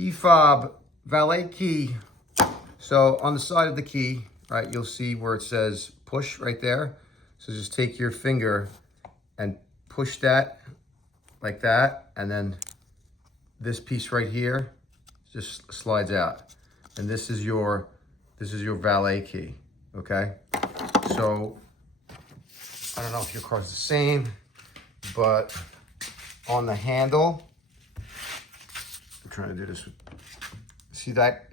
key fob, valet key. So on the side of the key, right, you'll see where it says push right there. So just take your finger and push that like that, and then this piece right here just slides out. And this is your valet key, okay? So I don't know if your car's the same, but on the handle, I'm trying to do this. See that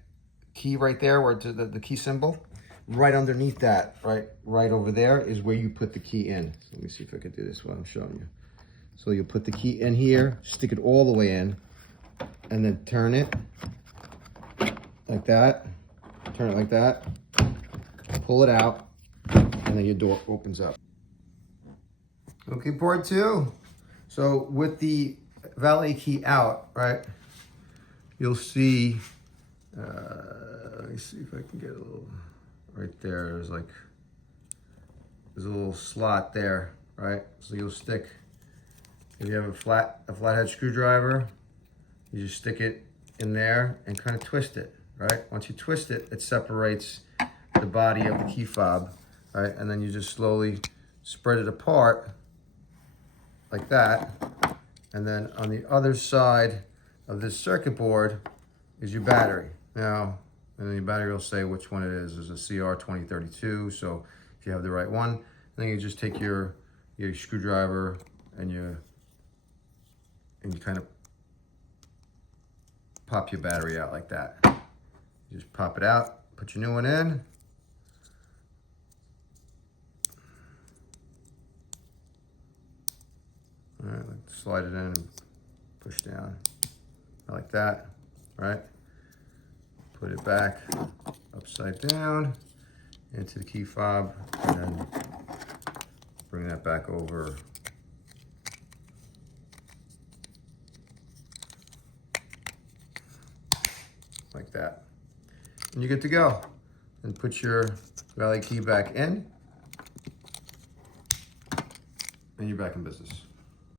key right there where it's the key symbol? Right underneath that, right over there is where you put the key in. So let me see if I can do this while I'm showing you. So you'll put the key in here, stick it all the way in, and then turn it like that. Turn it like that. Pull it out, and then your door opens up. Okay, part two. So with the valet key out, right, you'll see, let me see if I can get a little, right there, there's a little slot there, right? So you'll stick, if you have a flathead screwdriver, you just stick it in there and kind of twist it, right? Once you twist it, it separates the body of the key fob, right? And then you just slowly spread it apart like that. And then on the other side of this circuit board is your battery. Now, and then your battery will say which one it is. There's a CR2032, so if you have the right one, then you just take your screwdriver and you kind of pop your battery out like that. You just pop it out, put your new one in. All right, slide it in and push down like that, right? Put it back upside down into the key fob, and then bring that back over. Like that. And you're good to go. And put your valet key back in, and you're back in business.